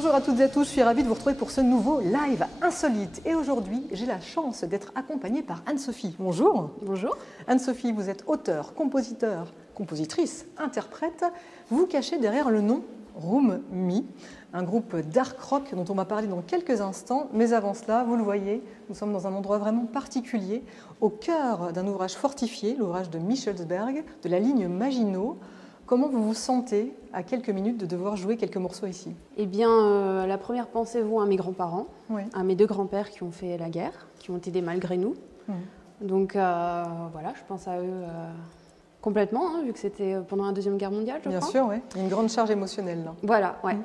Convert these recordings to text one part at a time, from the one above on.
Bonjour à toutes et à tous, je suis ravie de vous retrouver pour ce nouveau live insolite. Et aujourd'hui, j'ai la chance d'être accompagnée par Anne-Sophie. Bonjour. Bonjour. Anne-Sophie, vous êtes auteure, compositeur, compositrice, interprète. Vous vous cachez derrière le nom Room Me, un groupe dark rock dont on va parler dans quelques instants. Mais avant cela, vous le voyez, nous sommes dans un endroit vraiment particulier, au cœur d'un ouvrage fortifié, l'ouvrage de Michelsberg, de la ligne Maginot. Comment vous vous sentez à quelques minutes de devoir jouer quelques morceaux ici? Eh bien, la première pensée vaut à mes grands-parents, Oui. à mes deux grands-pères qui ont fait la guerre, qui ont aidés malgré nous. Donc voilà, je pense à eux complètement, hein, vu que c'était pendant la Deuxième Guerre mondiale, je crois. Bien sûr, oui. Il y a une grande charge émotionnelle là. Voilà, ouais.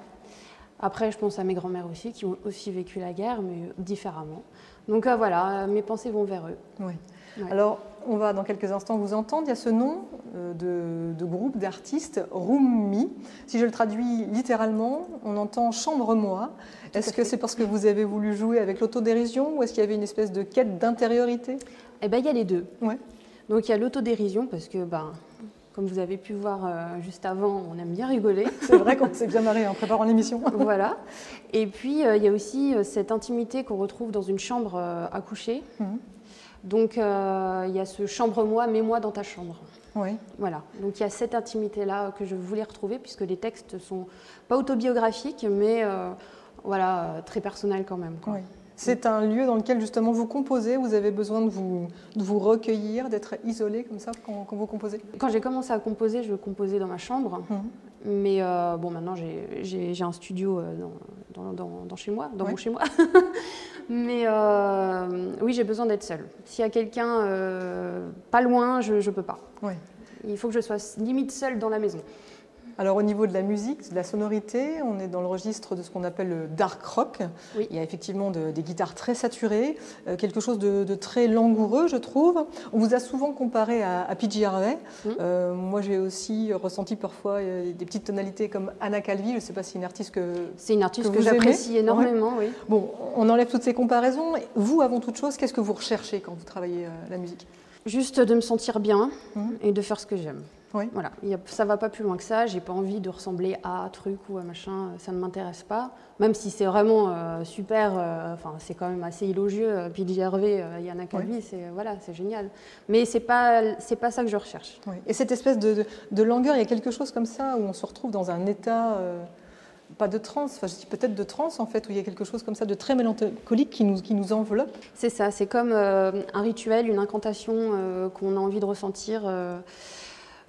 Après, je pense à mes grands-mères aussi, qui ont aussi vécu la guerre, mais différemment. Donc voilà, mes pensées vont vers eux. Oui. Ouais. Alors, on va dans quelques instants vous entendre. Il y a ce nom de groupe d'artistes, Room Me. Si je le traduis littéralement, on entend chambre-moi. Est-ce que c'est parce que vous avez voulu jouer avec l'autodérision ou est-ce qu'il y avait une espèce de quête d'intériorité? Eh bien, il y a les deux. Ouais. Donc il y a l'autodérision, parce que, comme vous avez pu voir juste avant, on aime bien rigoler. C'est vrai qu'on s'est bien marré en préparant l'émission. Voilà. Et puis, il y a aussi cette intimité qu'on retrouve dans une chambre à coucher. Donc, il y a ce chambre-moi, mets-moi dans ta chambre. Oui. Voilà. Donc, il y a cette intimité-là que je voulais retrouver, puisque les textes ne sont pas autobiographiques, mais voilà, très personnels quand même, quoi. Oui. C'est un lieu dans lequel justement vous composez, vous avez besoin de vous recueillir, d'être isolé comme ça quand vous composez? Quand j'ai commencé à composer, je composais dans ma chambre. Mais bon, maintenant j'ai un studio dans chez moi, dans mon chez moi. Mais oui, j'ai besoin d'être seule. S'il y a quelqu'un pas loin, je ne peux pas. Oui. Il faut que je sois limite seule dans la maison. Alors au niveau de la musique, de la sonorité, on est dans le registre de ce qu'on appelle le dark rock. Oui. Il y a effectivement des guitares très saturées, quelque chose de très langoureux, je trouve. On vous a souvent comparé à PJ Harvey. Moi, j'ai aussi ressenti parfois des petites tonalités comme Anna Calvi. Je ne sais pas si c'est une artiste que j'apprécie énormément. Oui. Bon, on enlève toutes ces comparaisons. Vous, avant toute chose, qu'est-ce que vous recherchez quand vous travaillez la musique? Juste de me sentir bien et de faire ce que j'aime. Oui. Voilà, ça ne va pas plus loin que ça, j'ai pas envie de ressembler à un truc ou à machin, ça ne m'intéresse pas. Même si c'est vraiment super, c'est quand même assez élogieux, PJ Harvey, Anna Calvi, c'est génial. Mais c'est pas ça que je recherche. Oui. Et cette espèce de langueur, il y a quelque chose comme ça où on se retrouve dans un état, pas de transe, je dis peut-être de transe en fait, où il y a quelque chose comme ça de très mélancolique qui nous enveloppe. C'est ça, c'est comme un rituel, une incantation qu'on a envie de ressentir.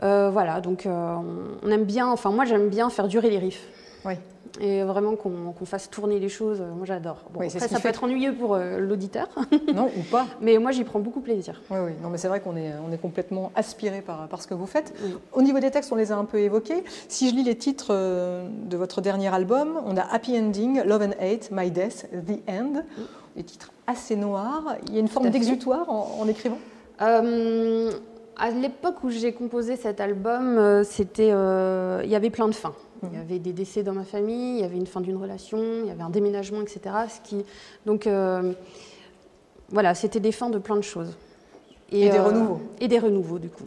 Voilà, donc on aime bien, moi j'aime bien faire durer les riffs. Oui. Et vraiment qu'on fasse tourner les choses, moi j'adore. Bon, oui, après ça peut être ennuyeux pour l'auditeur. Non, ou pas. Mais moi j'y prends beaucoup plaisir. Oui, oui. Non, mais c'est vrai qu'on est complètement aspiré par ce que vous faites. Oui. Au niveau des textes, on les a un peu évoqués. Si je lis les titres de votre dernier album, on a Happy Ending, Love and Hate, My Death, The End. Des titres assez noirs. Il y a une forme d'exutoire en écrivant? À l'époque où j'ai composé cet album, il y avait plein de fins. Il y avait des décès dans ma famille, il y avait une fin d'une relation, il y avait un déménagement, etc. Donc voilà, c'était des fins de plein de choses. Et des renouveaux. Et des renouveaux, du coup.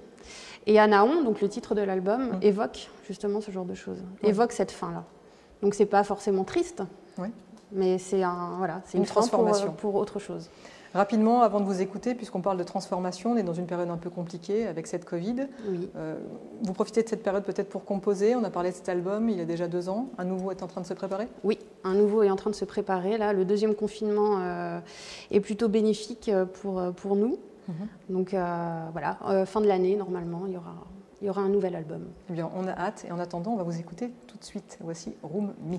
Et Anaon, donc le titre de l'album, évoque justement ce genre de choses, évoque cette fin-là. Donc c'est pas forcément triste, mais c'est une transformation pour autre chose. Rapidement, avant de vous écouter, puisqu'on parle de transformation, on est dans une période un peu compliquée avec cette Covid. Oui. Vous profitez de cette période peut-être pour composer. On a parlé de cet album il y a déjà 2 ans. Un nouveau est en train de se préparer? Oui, un nouveau est en train de se préparer. Là, le deuxième confinement est plutôt bénéfique pour nous. Donc voilà, fin de l'année, normalement, il y aura un nouvel album. Eh bien, on a hâte. Et en attendant, on va vous écouter tout de suite. Voici Room Me.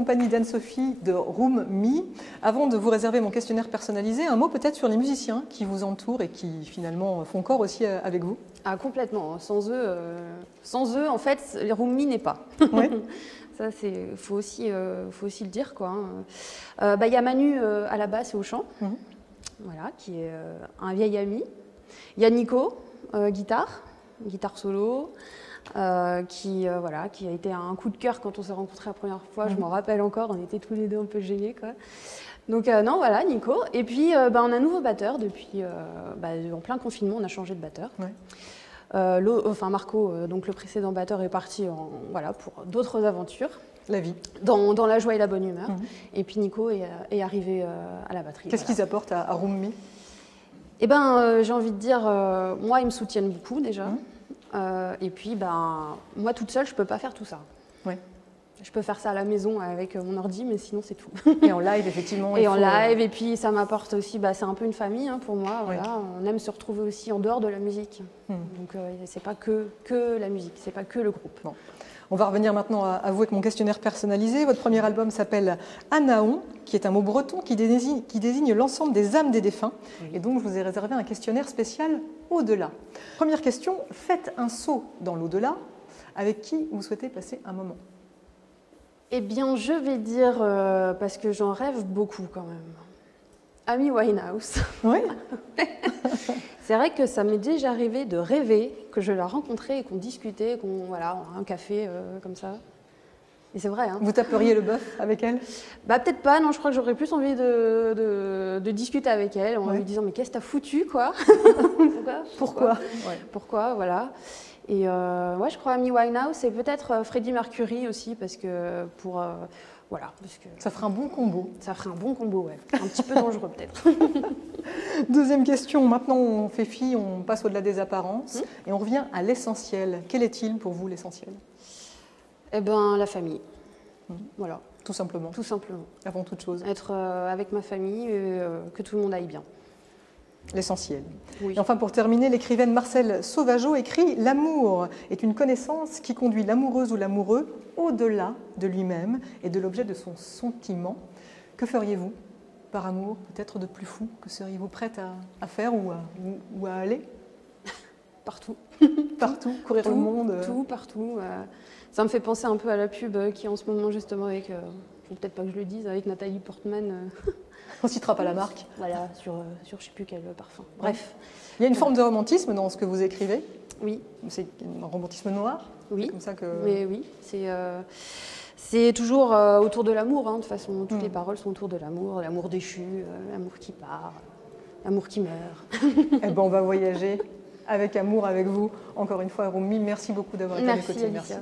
compagnie d'Anne-Sophie de Room Me. Avant de vous réserver mon questionnaire personnalisé, un mot peut-être sur les musiciens qui vous entourent et qui finalement font corps aussi avec vous. Ah, complètement. Sans eux, en fait, les Room Me n'est pas. Oui. Ça, faut aussi le dire, quoi. Y a Manu à la basse et au chant, voilà, qui est un vieil ami. Il y a Nico, guitare solo, qui a été un coup de cœur quand on s'est rencontrés la première fois. Je m'en rappelle encore, on était tous les deux un peu gênés, quoi. Donc non, voilà, Nico. Et puis on a un nouveau batteur depuis, en plein confinement, on a changé de batteur. Ouais. Marco, donc le précédent batteur, est parti pour d'autres aventures. La vie. Dans la joie et la bonne humeur. Et puis Nico est arrivé à la batterie. Qu'est-ce qu'ils apportent à Room Me ? Eh ben, j'ai envie de dire, moi, ils me soutiennent beaucoup déjà. Et puis, moi, toute seule, je ne peux pas faire tout ça. Ouais. Je peux faire ça à la maison avec mon ordi, mais sinon, c'est tout. Et en live, effectivement. Et en live, et puis ça m'apporte aussi, c'est un peu une famille pour moi. Voilà. On aime se retrouver aussi en dehors de la musique. Donc, c'est pas que la musique, c'est pas que le groupe. Bon. On va revenir maintenant à vous avec mon questionnaire personnalisé. Votre premier album s'appelle Anaon, qui est un mot breton qui désigne l'ensemble des âmes des défunts. Et donc, je vous ai réservé un questionnaire spécial au-delà. Première question, faites un saut dans l'au-delà. Avec qui vous souhaitez passer un moment ? Eh bien, je vais dire, parce que j'en rêve beaucoup quand même, Amy Winehouse. Oui. C'est vrai que ça m'est déjà arrivé de rêver que je la rencontrais et qu'on discutait, on a un café comme ça. Et c'est vrai. Hein. Vous taperiez le bœuf avec elle ? Peut-être pas, non, je crois que j'aurais plus envie de discuter avec elle en lui disant « mais qu'est-ce que t'as foutu, quoi ?» Pourquoi, voilà. Et je crois Amy Winehouse et peut-être Freddie Mercury aussi, parce que ça ferait un bon combo. Ça ferait un bon combo, ouais. Un petit peu dangereux peut-être. Deuxième question, maintenant on fait fi, on passe au-delà des apparences et on revient à l'essentiel. Quel est-il pour vous l'essentiel ? Eh bien, la famille. Voilà. Tout simplement. Tout simplement. Avant toute chose. Être avec ma famille et que tout le monde aille bien. L'essentiel. Oui. Et enfin, pour terminer, l'écrivaine Marcelle Sauvageau écrit « L'amour est une connaissance qui conduit l'amoureuse ou l'amoureux au-delà de lui-même et de l'objet de son sentiment. » Que feriez-vous par amour, peut-être de plus fou? Que seriez-vous prête à faire ou à aller? Partout. Partout, courir le monde. Tout, partout. Ça me fait penser un peu à la pub qui est en ce moment justement avec, faut peut-être pas que je le dise, avec Nathalie Portman. On ne citera pas la marque. Voilà, sur je ne sais plus quel parfum. Bref. Il y a une forme de romantisme dans ce que vous écrivez. Oui. C'est un romantisme noir. Oui. Comme ça que... Mais oui, c'est toujours autour de l'amour. De toute façon, toutes les paroles sont autour de l'amour déchu, l'amour qui part, l'amour qui meurt. Eh ben, on va voyager avec amour avec vous. Encore une fois, Room Me, merci beaucoup d'avoir été à mes côtés. Merci.